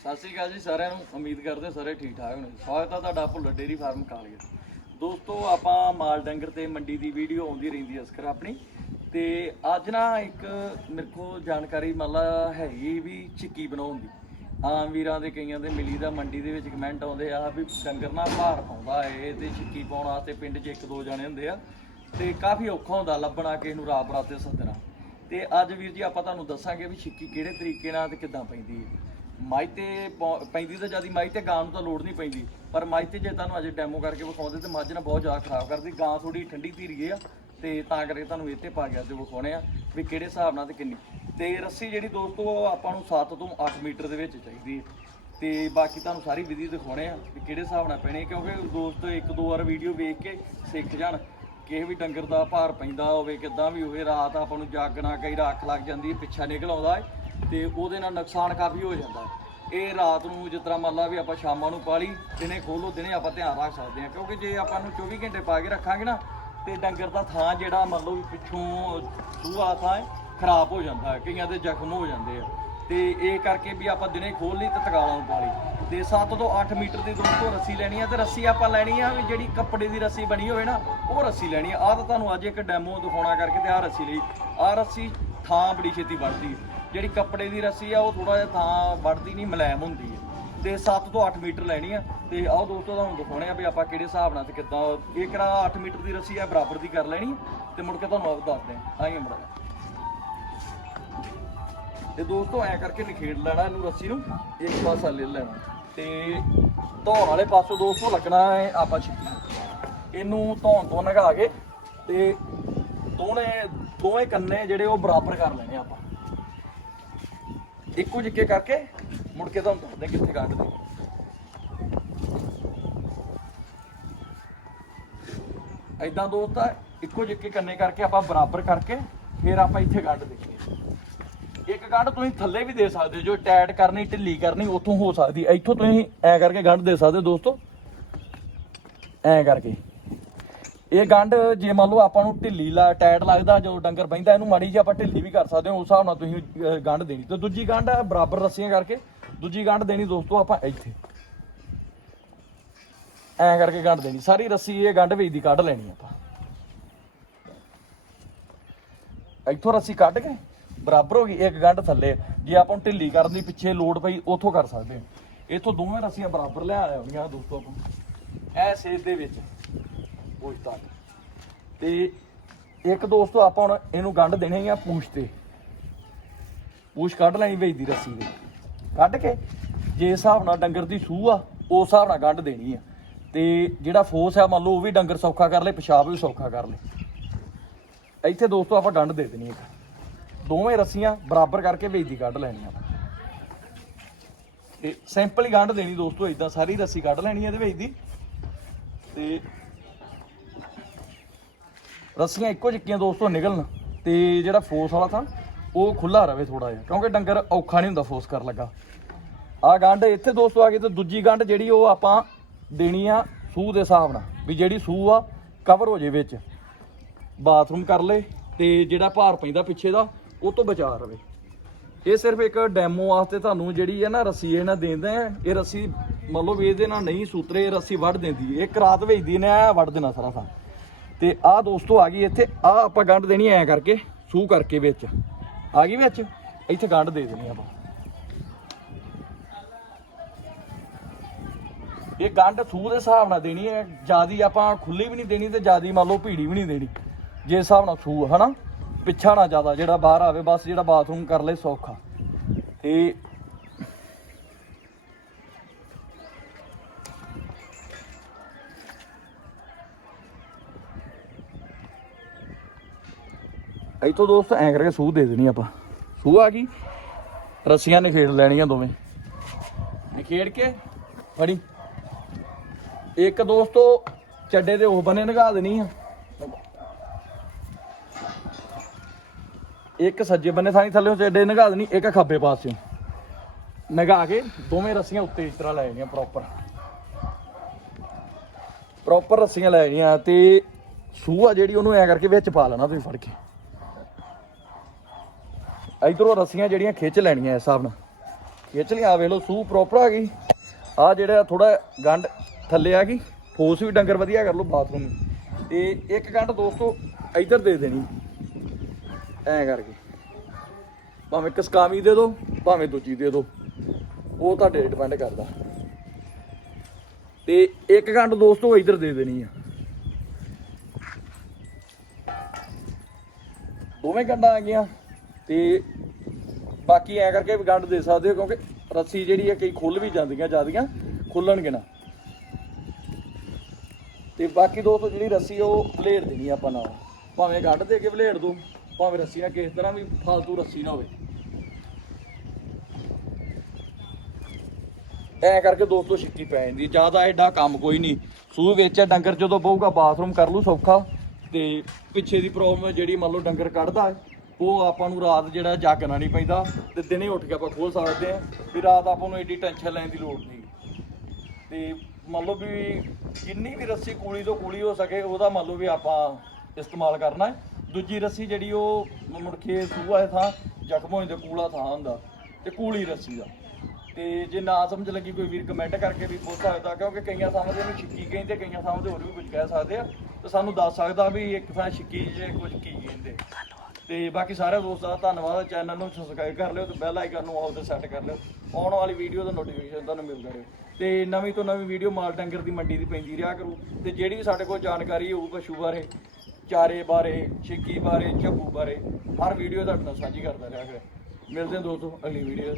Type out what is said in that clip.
ਸਤਿ ਸ਼੍ਰੀ ਅਕਾਲ ਜੀ ਸਾਰਿਆਂ ਨੂੰ। ਉਮੀਦ ਕਰਦੇ ਸਾਰੇ ਠੀਕ ਠਾਕ ਹੋਣੇ ਸਵਾਗਤ ਆ ਤੁਹਾਡਾ ਭੁੱਲਰ ਡੇਰੀ ਫਾਰਮ ਕਾਲੀਆ। ਦੋਸਤੋ, ਆਪਾਂ ਮਾਲ ਡੰਗਰ ਤੇ ਮੰਡੀ ਦੀ ਵੀਡੀਓ ਆਉਂਦੀ ਰਹਿੰਦੀ ਹੈ ਅਸਕਰ ਆਪਣੀ। ਤੇ ਅੱਜ ਨਾ ਇੱਕ ਮੇਰੇ ਕੋਲ ਜਾਣਕਾਰੀ ਮਤਲਬ ਹੈਗੀ ਵੀ ਚਿੱਕੀ ਬਣਾਉਣ ਦੀ। ਆਮ ਵੀਰਾਂ ਦੇ ਕਈਆਂ ਦੇ ਮਿਲੀ ਦਾ ਮੰਡੀ ਦੇ ਵਿੱਚ ਕਮੈਂਟ ਆਉਂਦੇ ਆ ਵੀ ਡੰਗਰ ਨਾਲ ਭਾਰ ਪਾਉਂਦਾ ਏ ਤੇ ਚਿੱਕੀ ਪਾਉਣ ਵਾਸਤੇ ਪਿੰਡ 'ਚ ਇੱਕ ਦੋ ਜਣੇ ਹੁੰਦੇ ਆ। ਤੇ ਕਾਫੀ ਔਖਾ ਹੁੰਦਾ ਲੱਭਣਾ ਕਿਸੇ ਨੂੰ ਰਾਤ ਬਰਾਤੇ ਸੱਦਣਾ। ਤੇ ਅੱਜ ਵੀਰ ਜੀ ਆਪਾਂ ਤੁਹਾਨੂੰ ਦੱਸਾਂਗੇ ਵੀ ਛਿੱਕੀ ਕਿਹੜੇ ਤਰੀਕੇ ਨਾਲ ਤੇ ਕਿੱਦਾਂ ਪੈਂਦੀ ਹੈ ਮਾਈ ਤੇ ਪੌ- ਪੈਂਦੀ ਤਾਂ ਜਿਆਦੀ ਮਾਈ ਤੇ ਗਾਂ ਨੂੰ ਤਾਂ ਲੋੜ ਨਹੀਂ ਪੈਂਦੀ। ਪਰ ਮਾਈ ਤੇ ਜੇ ਤੁਹਾਨੂੰ ਅਜੇ ਡੈਮੋ ਕਰਕੇ ਵਿਖਾਉਂਦੇ ਤੇ ਮੱਝ ਨਾਲ ਬਹੁਤ ਜ਼ਿਆਦਾ ਖਰਾਬ ਕਰਦੀ। ਗਾਂ ਥੋੜੀ ਠੰਡੀ ਧੀਰੀ ਆ ਤੇ ਤਾਂ ਕਰਕੇ ਤੁਹਾਨੂੰ ਇੱਥੇ ਪਾ ਗਿਆ ਤੇ ਵਿਖਾਉਣੇ ਆ ਵੀ ਕਿਹੜੇ ਹਿਸਾਬ ਨਾਲ ਤੇ ਕਿੰਨੀ। ਤੇ ਰੱਸੀ ਜਿਹੜੀ ਦੋਸਤੋ, ਉਹ ਆਪਾਂ ਨੂੰ 7 ਤੋਂ 8 ਮੀਟਰ ਦੇ ਵਿੱਚ ਚਾਹੀਦੀ ਹੈ। ਤੇ ਬਾਕੀ ਤੁਹਾਨੂੰ ਸਾਰੀ ਵਿਧੀ ਦਿਖਾਉਣੇ ਆ ਵੀ ਕਿਹੜੇ ਹਿਸਾਬ ਨਾਲ ਪੈਣੇ ਕਿਉਂਕਿ ਦੋਸਤ, ਇੱਕ ਦੋ ਵਾਰ ਵੀਡੀਓ ਵੇਖ ਕੇ ਸਿੱਖ ਜਾਣ। ਕਿਸੇ ਵੀ ਡੰਗਰ ਦਾ ਭਾਰ ਪੈਂਦਾ ਹੋਵੇ, ਕਿੱਦਾਂ ਵੀ ਹੋਵੇ, ਰਾਤ ਆਪਾਂ ਨੂੰ ਜਾਗਣਾ, ਕਈ ਰਾਖ ਲੱਗ ਜਾਂਦੀ ਹੈ, ਪਿੱਛਾ ਨਿਕਲ ਆਉਂਦਾ ਹੈ। ਤੇ ਉਹਦੇ ਨਾਲ ਨੁਕਸਾਨ ਕਾਫੀ ਹੋ ਜਾਂਦਾ। ਇਹ ਰਾਤ ਨੂੰ ਜਿਸ ਤਰ੍ਹਾਂ ਮੰਨ ਲਾ ਵੀ ਆਪਾਂ ਸ਼ਾਮਾਂ ਨੂੰ ਪਾਲੀ, ਦਿਨੇ ਖੋਲੋ, ਦਿਨੇ ਆਪਾਂ ਧਿਆਨ ਰੱਖ ਸਕਦੇ ਹਾਂ। ਕਿਉਂਕਿ ਜੇ ਆਪਾਂ ਨੂੰ 24 ਘੰਟੇ ਪਾ ਕੇ ਰੱਖਾਂਗੇ ਨਾ, ਤੇ ਡੰਗਰ ਦਾ ਥਾਂ ਜਿਹੜਾ ਮੰਨ ਲਓ ਪਿੱਛੋਂ ਸੂਹ ਥਾਂ ਖਰਾਬ ਹੋ ਜਾਂਦਾ ਕਈਆਂ ਦੇ ਜ਼ਖਮ ਹੋ ਜਾਂਦੇ ਆ। ਤੇ ਇਹ ਕਰਕੇ ਵੀ ਆਪਾਂ ਦਿਨੇ ਖੋਲ ਲਈ ਤੇ ਤਗਾਲਾਂ ਨੂੰ ਪਾ ਲਈ ਤੇ 7 ਤੋਂ 8 ਮੀਟਰ ਦੀ ਦੋਸਤੋ ਰੱਸੀ ਲੈਣੀ ਆ, ਤੇ ਰੱਸੀ ਆਪਾਂ ਲੈਣੀ ਆ ਵੀ ਜਿਹੜੀ ਕੱਪੜੇ ਦੀ ਰੱਸੀ ਬਣੀ ਹੋਵੇ ਨਾ, ਉਹ ਰੱਸੀ ਲੈਣੀ ਆ। ਆਹ ਤਾਂ ਤੁਹਾਨੂੰ ਅੱਜ ਇੱਕ ਡੈਮੋ ਦਿਖਾਉਣਾ ਕਰਕੇ ਤੇ ਆਹ ਰੱਸੀ ਲਈ। ਆਹ ਰੱਸੀ ਥਾਂ ਬੜੀ ਛੇਤੀ ਵੱਢਦੀ। ਜਿਹੜੀ ਕੱਪੜੇ ਦੀ ਰੱਸੀ ਆ, ਉਹ ਥੋੜਾ ਜਿਹਾ ਥਾਂ ਵੱਢਦੀ ਨਹੀਂ, ਮਲੈਮ ਹੁੰਦੀ ਹੈ। ਤੇ 7 ਤੋਂ 8 ਮੀਟਰ ਲੈਣੀ ਆ। ਤੇ ਆਓ ਦੋਸਤੋ, ਤੁਹਾਨੂੰ ਦਿਖਾਉਣੇ ਆ ਵੀ ਆਪਾਂ ਕਿਹੜੇ ਹਿਸਾਬ ਨਾਲ ਤੇ ਕਿੱਦਾਂ ਇਹ ਕਰਾ 8 ਮੀਟਰ ਦੀ ਰੱਸੀ ਆ, ਬਰਾਬਰ ਦੀ ਕਰ ਲੈਣੀ। ਤੇ ਮੁੜ ਕੇ ਤੁਹਾਨੂੰ ਆਪ ਦੱਸਦੇ ਆ ਆਈਏ ਮੜਾ ਤੇ ਦੋਸਤੋ, ਐ ਕਰਕੇ ਨਿਖੇੜ ਲੈਣਾ ਇਹਨੂੰ ਰੱਸੀ ਨੂੰ। ਇੱਕ ਪਾਸਾ ਲੈ ਲੈਣਾ। ਤੇ ਧੌਣ ਵਾਲੇ ਪਾਸੋਂ ਦੋਸਤੋ, ਲੱਗਣਾ ਹੈ ਆਪਾਂ ਛਿੱਕੀ। ਇਹਨੂੰ ਧੌਣ ਤੋਂ ਨਗਾ ਕੇ ਤੇ ਦੋਨੇ ਦੋਵੇਂ ਕੰਨੇ ਜਿਹੜੇ ਉਹ ਬਰਾਬਰ ਕਰ ਲੈਣੇ ਆਪਾਂ। ਇੱਕੋ ਜਿੱਕੇ ਕਰਕੇ ਮੁੜ ਕੇ ਤੁਹਾਨੂੰ ਦੱਸਦੇ ਕਿੱਥੇ ਕੱਢਦੇ ਐਦਾਂ ਦੋਸਤ ਆ, ਇੱਕੋ ਜਿੱਕੇ ਕੰਨੇ ਕਰਕੇ ਆਪਾਂ ਬਰਾਬਰ ਕਰਕੇ ਫਿਰ ਆਪਾਂ ਇੱਥੇ ਕੱਢ ਦੇਖੀਏ। ਇੱਕ ਗੰਢ ਤੁਸੀਂ ਥੱਲੇ ਵੀ ਦੇ ਸਕਦੇ ਹੋ, ਜੋ ਟਾਈਟ ਕਰਨੀ, ਢਿੱਲੀ ਕਰਨੀ, ਉੱਥੋਂ ਹੋ ਸਕਦੀ ਇੱਥੋਂ ਤੁਸੀਂ ਐ ਕਰਕੇ ਗੰਢ ਦੇ ਸਕਦੇ ਦੋਸਤੋ। ਐ ਕਰਕੇ। ਇਹ ਗੰਢ ਜੇ ਮੰਨ ਲਓ ਆਪਾਂ ਨੂੰ ਢਿੱਲੀ ਲਾ ਟਾਈਟ ਲੱਗਦਾ ਜਦੋਂ ਡੰਗਰ ਬੈਂਦਾ ਇਹਨੂੰ ਮਾੜੀ ਜਿਹੀ ਆਪਾਂ ਢਿੱਲੀ ਵੀ ਕਰ ਸਕਦੇ ਹਾਂ, ਉਸ ਹਿਸਾਬ ਨਾਲ ਤੁਸੀਂ ਗੰਢ ਦੇਣੀ। ਤੇ ਦੂਜੀ ਗੰਢ ਆ, ਬਰਾਬਰ ਰੱਸੀਆਂ ਕਰਕੇ, ਦੂਜੀ ਗੰਢ ਦੇਣੀ ਦੋਸਤੋ ਆਪਾਂ ਇੱਥੇ। ਐ ਕਰਕੇ ਗੰਢ ਦੇਣੀ। ਸਾਰੀ ਰੱਸੀ ਇਹ ਗੰਢ ਵਿੱਚ ਦੀ ਕੱਢ ਲੈਣੀ ਆਪਾਂ। ਇੱਥੋਂ ਰੱਸੀ ਕੱਢ ਕੇ, ਬਰਾਬਰ ਹੋ ਗਈ, ਇੱਕ ਗੰਢ ਥੱਲੇ। ਜੇ ਆਪਾਂ ਨੂੰ ਢਿੱਲੀ ਕਰਨ ਦੀ ਪਿੱਛੇ ਲੋਡ ਪਈ, ਉੱਥੋਂ ਕਰ ਸਕਦੇ ਹਾਂ। ਇੱਥੋਂ ਦੋਵੇਂ ਰੱਸੀਆਂ ਬਰਾਬਰ ਲੈ ਆਉਣੀਆਂ ਦੋਸਤੋ ਆਪਾਂ ਐ ਸੇਜ ਦੇ ਵਿੱਚ। ਪੂਛ ਤੱਕ ਤੇ ਇੱਕ ਦੋਸਤੋ ਆਪਾਂ ਹੁਣ ਇਹਨੂੰ ਗੰਢ ਦੇਣੀ ਆ ਪੂਛ ਤੇ। ਪੂਛ ਕੱਢ ਲੈਣੀ ਵੇਚਦੀ ਰੱਸੀ ਦੇ ਕੱਢ ਕੇ ਜੇ ਹਿਸਾਬ ਨਾਲ ਡੰਗਰ ਦੀ ਸੂਹ ਆ, ਉਸ ਹਿਸਾਬ ਨਾਲ ਗੰਢ ਦੇਣੀ ਆ। ਤੇ ਜਿਹੜਾ ਫੋਸ ਆ ਮੰਨ ਲਓ ਉਹ ਵੀ ਡੰਗਰ ਸੌਖਾ ਕਰ ਲੇ, ਪਿਸ਼ਾਬ ਵੀ ਸੌਖਾ ਕਰ ਲੇ। ਇੱਥੇ ਦੋਸਤੋ ਆਪਾਂ ਡੰਡ ਦੇ ਦੇਣੀ ਇੱਕ। ਦੋਵੇਂ ਰੱਸੀਆਂ ਬਰਾਬਰ ਕਰਕੇ ਵੇਚਦੀ ਦੀ ਕੱਢ ਲੈਣੀਆਂ ਤੇ ਸਿੰਪਲ ਹੀ ਗੰਢ ਦੇਣੀ ਦੋਸਤੋ ਇਦਾਂ ਸਾਰੀ ਰੱਸੀ ਕੱਢ ਲੈਣੀ ਹੈ ਇਹਦੇ ਵਿੱਚ ਦੀ। ਤੇ ਰੱਸੀਆਂ ਇੱਕੋ ਜਿੱਕੀਆਂ ਦੋਸਤੋ ਨਿਕਲਣ ਤੇ ਜਿਹੜਾ ਫੋਰਸ ਵਾਲਾ ਥਾਂ, ਉਹ ਖੁੱਲਾ ਰਵੇ ਥੋੜਾ ਜਿਹਾ, ਕਿਉਂਕਿ ਡੰਗਰ ਔਖਾ ਨਹੀਂ ਹੁੰਦਾ ਫੋਰਸ ਕਰਨ ਲੱਗਾ। ਆ ਗੰਢ ਇੱਥੇ ਦੋਸਤੋ ਆ ਗਈ ਤੇ ਦੂਜੀ ਗੰਢ ਜਿਹੜੀ ਉਹ ਆਪਾਂ ਦੇਣੀ ਆ ਸੂਹ ਦੇ ਹਿਸਾਬ ਨਾਲ, ਵੀ ਜਿਹੜੀ ਸੂਹ ਆ ਕਵਰ ਹੋ ਜੇ ਵਿੱਚ। ਬਾਥਰੂਮ ਕਰ ਲੇ ਤੇ ਜਿਹੜਾ ਭਾਰ ਪੈਂਦਾ ਪਿੱਛੇ ਦਾ, ਉਹ ਤੋਂ ਬਚਾ ਰਵੇ। ਇਹ ਸਿਰਫ ਇੱਕ ਡੈਮੋ ਵਾਸਤੇ ਤੁਹਾਨੂੰ ਜਿਹੜੀ ਹੈ ਨਾ ਰੱਸੀ ਇਹਨਾਂ ਦੇਂਦੇ ਆ, ਇਹ ਰੱਸੀ ਮੰਨ ਲਓ ਵੀ ਇਹਦੇ ਨਾਲ ਨਹੀਂ ਸੂਤਰੇ, ਇਹ ਰੱਸੀ ਵੱਢ ਦਿੰਦੀ ਹੈ। ਇੱਕ ਰਾਤ ਵੇਚਦੀ ਨੇ ਆ ਵੱਢ ਦੇਣਾ ਸਾਰਾ ਥਾਂ। ਤੇ ਆਹ ਦੋਸਤੋ ਆ ਗਈ ਇੱਥੇ ਆ ਆਪਾਂ ਗੰਢ ਦੇਣੀ ਐ ਕਰਕੇ ਸੂ ਕਰਕੇ ਵਿੱਚ। ਆ ਗਈ ਵਿੱਚ? ਇੱਥੇ ਗੰਢ ਦੇ ਦੇਣੀ ਆਪਾਂ। ਇਹ ਗੰਢ ਸੂ ਦੇ ਹਿਸਾਬ ਨਾਲ ਦੇਣੀ ਹੈ ਜਿਆਦੀ ਆਪਾਂ ਖੁੱਲੀ ਵੀ ਨਹੀਂ ਦੇਣੀ ਤੇ ਜਿਆਦੀ ਮੰਨ ਲਓ ਭੀੜੀ ਵੀ ਨਹੀਂ ਦੇਣੀ। ਜੇ ਹਿਸਾਬ ਨਾਲ ਸੂ ਹਨਾ? ਪਿੱਛਾ ਨਾ ਜ਼ਿਆਦਾ, ਜਿਹੜਾ ਬਾਹਰ ਆਵੇ, ਬਸ ਜਿਹੜਾ ਬਾਥਰੂਮ ਕਰ ਲੈ ਸੌਖਾ ਤੇ ਇੱਥੋਂ ਦੋਸਤ ਐਂ ਕਰਕੇ ਸੂਹ ਦੇ ਦੇਣੀ ਆਪਾਂ। ਸੂਹ ਆ ਗਈ। ਰੱਸੀਆਂ ਨਿਖੇੜ ਲੈਣੀਆਂ ਦੋਵੇਂ। ਨਿਖੇੜ ਕੇ ਫੜੀ। ਇੱਕ ਦੋਸਤੋ ਚੱਡੇ ਦੇ ਉਹ ਬਨੇ ਨਗਾ ਦੇਣੀ ਆ। ਇੱਕ ਸੱਜੇ ਬੰਨੇ ਥਾਣੀ ਥੱਲੇ ਚੱਡੇ ਨਗਾ ਦੇਣੀ, ਇੱਕ ਖੱਬੇ ਪਾਸੇ ਨਗਾ ਕੇ ਦੋਵੇਂ ਰੱਸੀਆਂ ਉੱਤੇ ਇਸ ਤਰ੍ਹਾਂ ਲੈ ਜਾਣੀਆਂ ਪ੍ਰੋਪਰ ਪ੍ਰੋਪਰ ਰੱਸੀਆਂ ਲੈ ਜਾਣੀਆਂ ਤੇ ਸੂਹ ਆ ਜਿਹੜੀ ਉਹਨੂੰ ਐ ਕਰਕੇ ਵਿੱਚ ਪਾ ਲੈਣਾ ਤੁਸੀਂ ਫੜ ਕੇ। ਇਧਰੋਂ ਰੱਸੀਆਂ ਜਿਹੜੀਆਂ ਖਿੱਚ ਲੈਣੀਆਂ ਇਸ ਹਿਸਾਬ ਨਾਲ। ਖਿੱਚ ਲਈ ਆ ਵੇਖ ਲਓ, ਸੂ ਪ੍ਰੋਪਰ ਆ ਗਈ। ਆ ਜਿਹੜਾ ਥੋੜਾ ਗੰਢ ਥੱਲੇ ਆ ਗਈ, ਫੋਸ ਵੀ ਡੰਗਰ ਵਧੀਆ ਕਰ ਲਓ ਬਾਥਰੂਮ ਤੇ ਇੱਕ ਗੰਢ ਦੋਸਤੋ ਇੱਧਰ ਦੇ ਦੇਣੀ। ਐਂ ਕਰਕੇ। ਭਾਵੇਂ ਕਸਕਾਮੀ ਦੇ ਦਿਓ ਭਾਵੇਂ ਦੂਜੀ ਦੇ ਦਿਓ ਉਹ ਤੁਹਾਡੇ ਡਿਪੈਂਡ ਕਰਦਾ। ਤੇ ਇੱਕ ਗੰਢ ਦੋਸਤੋ ਇੱਧਰ ਦੇ ਦੇਣੀ ਆ। ਦੋਵੇਂ ਗੰਢਾਂ ਆ ਗਈਆਂ। ਤੇ ਬਾਕੀ ਐ ਕਰਕੇ ਵੀ ਗੰਢ ਦੇ ਸਕਦੇ ਹੋ ਕਿਉਂਕਿ ਰੱਸੀ ਜਿਹੜੀ ਹੈ ਕਈ ਖੁੱਲ ਵੀ ਜਾਂਦੀਆਂ ਜਿਆਦੀਆਂ ਖੁੱਲਣਗੇ ਨਾ। ਤੇ ਬਾਕੀ ਦੋਸਤੋ ਜਿਹੜੀ ਰੱਸੀ ਉਹ ਵਲੇੜ ਦੇਣੀ ਆਪਾਂ ਨਾਲ। ਭਾਵੇਂ ਗੰਢ ਦੇ ਕੇ ਵਲੇੜ ਦੋ ਭਾਵੇਂ ਰੱਸੀ ਨਾਲ ਕਿਸੇ ਤਰ੍ਹਾਂ ਵੀ ਫਾਲਤੂ ਰੱਸੀ ਨਾ ਹੋਵੇ। ਐ ਕਰਕੇ ਦੋਸਤੋ ਛਿੱਕੀ ਪੈ ਜਾਂਦੀ ਜ਼ਿਆਦਾ ਐਡਾ ਕੰਮ ਕੋਈ ਨਹੀਂ। ਸੂਹ ਵਿੱਚ ਡੰਗਰ ਜਦੋਂ ਪਊਗਾ ਬਾਥਰੂਮ ਕਰ ਲੂ ਸੌਖਾ। ਤੇ ਪਿੱਛੇ ਦੀ ਪ੍ਰੋਬਲਮ ਜਿਹੜੀ ਮੰਨ ਲਓ ਡੰਗਰ ਕੱਢਦਾ ਹੈ, ਉਹ ਆਪਾਂ ਨੂੰ ਰਾਤ ਜਿਹੜਾ ਜਾਗਣਾ ਨਹੀਂ ਪੈਂਦਾ ਤੇ ਦਿਨੇ ਉੱਠ ਕੇ ਆਪਾਂ ਖੋਲ ਸਕਦੇ ਆ ਵੀ ਰਾਤ ਆਪਾਂ ਨੂੰ ਐਡੀ ਟੈਨਸ਼ਨ ਲੈਣ ਦੀ ਲੋੜ ਨਹੀਂ। ਤੇ ਮੰਨ ਲਓ ਵੀ ਜਿੰਨੀ ਵੀ ਰੱਸੀ ਕੂਲੀ ਤੋਂ ਕੂਲੀ ਹੋ ਸਕੇ, ਉਹਦਾ ਮੰਨ ਲਓ ਵੀ ਆਪਾਂ ਇਸਤੇਮਾਲ ਕਰਨਾ ਹੈ। ਦੂਜੀ ਰੱਸੀ ਜਿਹੜੀ ਉਹ ਮੁੜ ਕੇ ਸੂਆ ਥਾਂ, ਜ਼ਖਮ ਹੋਏ ਤੇ ਕੂਲਾ ਥਾਂ ਹੁੰਦਾ, ਤੇ ਕੂਲੀ ਰੱਸੀ ਦਾ। ਤੇ ਜੇ ਨਾ ਸਮਝ ਲੱਗੀ ਕੋਈ ਵੀਰ ਕਮੈਂਟ ਕਰਕੇ ਵੀ ਪੁੱਛ ਸਕਦਾ, ਕਿਉਂਕਿ ਕਈਆਂ ਥਾਵਾਂ ਤੇ ਇਹਨੂੰ ਛਿੱਕੀ ਕਹਿੰਦੇ ਕਈਆਂ ਥਾਵਾਂ ਤੇ ਹੋਰ ਵੀ ਕੁਝ ਕਹਿ ਸਕਦੇ ਆ, ਤੇ ਸਾਨੂੰ ਦੱਸ ਸਕਦਾ ਵੀ ਇੱਕ ਥਾਂ ਛਿੱਕੀ ਜੇ ਕੁਝ ਕੀ ਕਹਿੰਦੇ। ਤੇ ਬਾਕੀ ਸਾਰੇ ਦੋਸਤਾਂ ਦਾ ਧੰਨਵਾਦ ਚੈਨਲ ਨੂੰ ਸਬਸਕ੍ਰਾਈਬ ਕਰ ਲਿਓ ਤੇ ਬੈਲ ਆਈਕਨ ਨੂੰ ਆਲ ਤੇ ਸੈੱਟ ਕਰ ਲਿਓ। ਆਉਣ ਵਾਲੀ ਵੀਡੀਓ ਦਾ ਨੋਟੀਫਿਕੇਸ਼ਨ ਤੁਹਾਨੂੰ ਮਿਲਦਾ ਰਹੇ ਤੇ ਨਵੀਂ ਤੋਂ ਨਵੀਂ ਵੀਡੀਓ ਮਾਲ ਡੰਗਰ ਦੀ ਮੰਡੀ ਦੀ ਪੈਂਦੀ ਰਿਹਾ ਕਰੂ। ਤੇ ਜਿਹੜੀ ਵੀ ਸਾਡੇ ਕੋਲ ਜਾਣਕਾਰੀ ਹੋਊ ਪਸ਼ੂ ਬਾਰੇ, ਚਾਰੇ ਬਾਰੇ, ਛਿੱਕੀ ਬਾਰੇ, ਝੱਬੂ ਬਾਰੇ, ਹਰ ਵੀਡੀਓ ਤੁਹਾਡੇ ਨਾਲ ਸਾਂਝੀ ਕਰਦਾ ਰਿਹਾ ਕਰੇ। ਮਿਲਦੇ ਹਾਂ ਦੋਸਤੋ ਅਗਲੀ ਵੀਡੀਓ